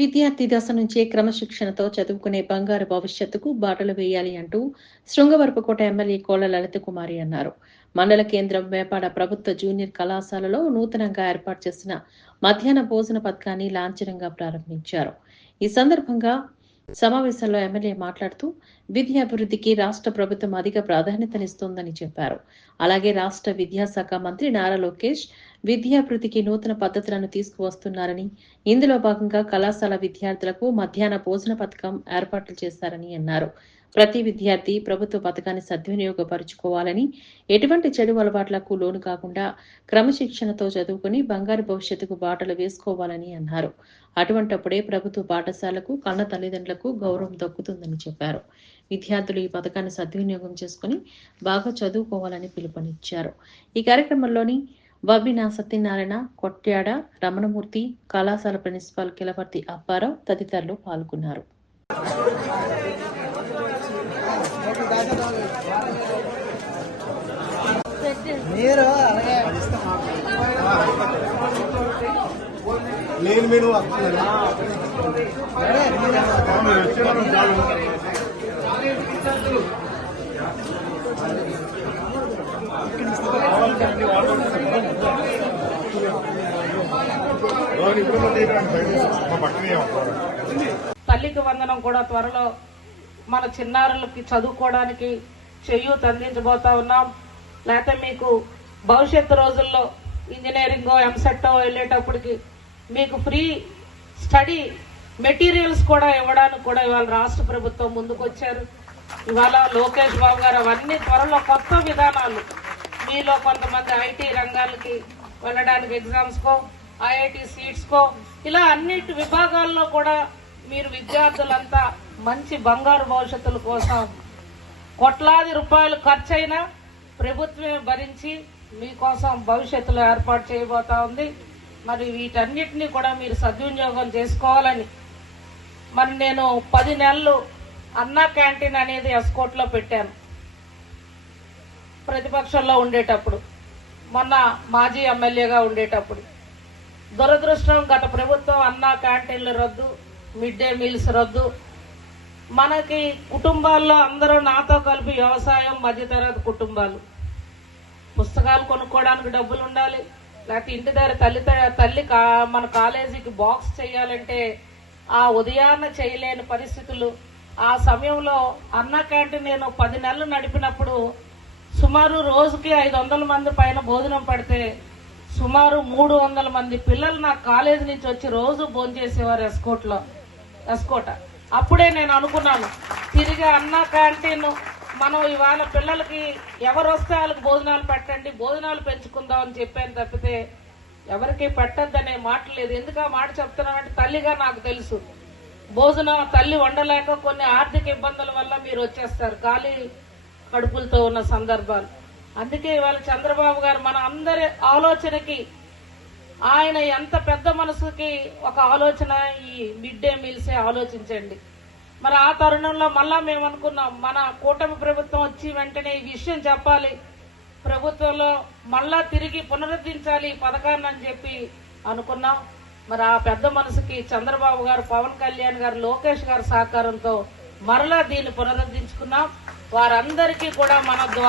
విద్యార్థి దశ నుంచే క్రమశిక్షణతో చదువుకునే బంగారు భవిష్యత్తుకు బాటలు వేయాలి అంటూ శృంగవరపుకోట ఎమ్మెల్యే కోళ్ల లలితకుమారి అన్నారు. మండల కేంద్రం వేపాడ ప్రభుత్వ జూనియర్ కళాశాలలో నూతనంగా ఏర్పాటు చేసిన మధ్యాహ్న భోజన పథకాన్ని లాంఛనంగా ప్రారంభించారు. ఈ సందర్భంగా సమావేశంలో ఎమ్మెల్యే మాట్లాడుతూ విద్యాభివృద్ధికి రాష్ట్ర ప్రభుత్వం అధిక ప్రాధాన్యతనిస్తోందని చెప్పారు. అలాగే రాష్ట్ర విద్యాశాఖ మంత్రి నారా లోకేష్ విద్యాభివృద్ధికి నూతన పద్ధతులను తీసుకువస్తున్నారని, ఇందులో భాగంగా కళాశాల విద్యార్థులకు మధ్యాహ్న భోజన పథకం ఏర్పాట్లు చేశారని అన్నారు. ప్రతి విద్యార్థి ప్రభుత్వ పథకాన్ని సద్వినియోగపరుచుకోవాలని, ఎటువంటి చెడు అలవాట్లకు లోను కాకుండా క్రమశిక్షణతో చదువుకుని బంగారు భవిష్యత్తుకు బాటలు వేసుకోవాలని అన్నారు. అటువంటప్పుడే ప్రభుత్వ పాఠశాలకు కన్న తల్లిదండ్రులకు గౌరవం దక్కుతుందని చెప్పారు. విద్యార్థులు ఈ పథకాన్ని సద్వినియోగం చేసుకుని బాగా చదువుకోవాలని పిలుపునిచ్చారు. ఈ కార్యక్రమంలోని వబ్బిన సత్యనారాయణ, కొట్యాడ రమణమూర్తి, కళాశాల ప్రిన్సిపాల్ కిలవర్తి అప్పారావు తదితరులు పాల్గొన్నారు. తల్లికి వందనం కూడా త్వరలో మన చిన్నారులకి చదువుకోవడానికి చేయూత అందించబోతా ఉన్నాం. లేకపోతే మీకు భవిష్యత్తు రోజుల్లో ఇంజనీరింగో ఎంసెట్టో వెళ్ళేటప్పటికి మీకు ఫ్రీ స్టడీ మెటీరియల్స్ కూడా ఇవ్వడానికి కూడా ఇవాళ రాష్ట్ర ప్రభుత్వం ముందుకు వచ్చారు. ఇవాళ లోకేష్ బాబు గారు అవన్నీ త్వరలో కొత్త విధానాలు, మీలో కొంతమంది ఐటీ రంగాలకి వెళ్ళడానికి ఎగ్జామ్స్కో, ఐఐటి సీట్స్కో, ఇలా అన్నిటి విభాగాల్లో కూడా మీరు విద్యార్థులంతా మంచి బంగారు భవిష్యత్తుల కోసం కోట్లాది రూపాయలు ఖర్చయినా ప్రభుత్వమే భరించి మీకోసం భవిష్యత్తులో ఏర్పాటు చేయబోతా ఉంది. మరి వీటన్నిటినీ కూడా మీరు సద్వినియోగం చేసుకోవాలని, మరి నేను 10 నెలలు అన్నా క్యాంటీన్ అనేది ఎస్కోట్లో పెట్టాను ప్రతిపక్షంలో ఉండేటప్పుడు, మొన్న మాజీ ఎమ్మెల్యేగా ఉండేటప్పుడు. దురదృష్టం గత ప్రభుత్వం అన్నా క్యాంటీన్లు రద్దు, మిడ్ డే మీల్స్ రద్దు. మనకి కుటుంబాల్లో అందరూ నాతో కలిపి వ్యవసాయం, మధ్యతరగతి కుటుంబాలు, పుస్తకాలు కొనుక్కోవడానికి డబ్బులు ఉండాలి, లేకపోతే ఇంటి దగ్గర తల్లి మన కాలేజీకి బాక్స్ చేయాలంటే ఆ ఉదయాన్న చేయలేని పరిస్థితులు. ఆ సమయంలో అన్న క్యాంటీన్ నేను 10 నెలలు నడిపినప్పుడు సుమారు రోజుకి 500 మంది పైన భోజనం పడితే సుమారు 300 మంది పిల్లలు నా కాలేజీ నుంచి వచ్చి రోజు భోంచేసేవారు ఎస్కోట. అప్పుడే నేను అనుకున్నాను, తిరిగి అన్న క్యాంటీన్ మనం ఇవాళ పిల్లలకి ఎవరు వస్తే వాళ్ళకి భోజనాలు పెట్టండి, భోజనాలు పెంచుకుందాం అని చెప్పాను తప్పితే ఎవరికి పెట్టద్దనే మాట లేదు. ఎందుకు ఆ మాట చెప్తున్నానంటే తల్లిగా నాకు తెలుసు, భోజనం తల్లి వండలేక కొన్ని ఆర్థిక ఇబ్బందుల వల్ల మీరు వచ్చేస్తారు ఖాళీ కడుపులతో ఉన్న సందర్భాలు. అందుకే ఇవాళ చంద్రబాబు గారు మన అందరి ఆలోచనకి, ఆయన ఎంత పెద్ద మనసుకి ఒక ఆలోచన ఈ మిడ్ డే మీల్సే ఆలోచించండి. మరి ఆ తరుణంలో మళ్ళా మేము అనుకున్నాం, మన కూటమి ప్రభుత్వం వచ్చి వెంటనే ఈ విషయం చెప్పాలి, ప్రభుత్వంలో మళ్ళా తిరిగి పునరుద్ధరించాలి ఈ పథకాన్ని అని చెప్పి అనుకున్నాం. మరి ఆ పెద్ద మనసుకి చంద్రబాబు గారు, పవన్ కళ్యాణ్ గారు, లోకేష్ గారి సహకారంతో మరలా దీన్ని పునరుద్ధరించుకున్నాం. వారందరికీ కూడా మన